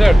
Zert.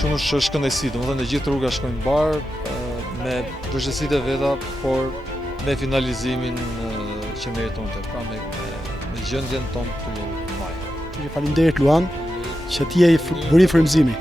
Shumë është shkëndijsi, domethënë gjithë rruga shkojnë mbar me vështirësitë e veta, por me finalizimin që meritonte, pra me gjendjen tonë të maj. Faleminderit Luan, që ti je buri frymëzimi.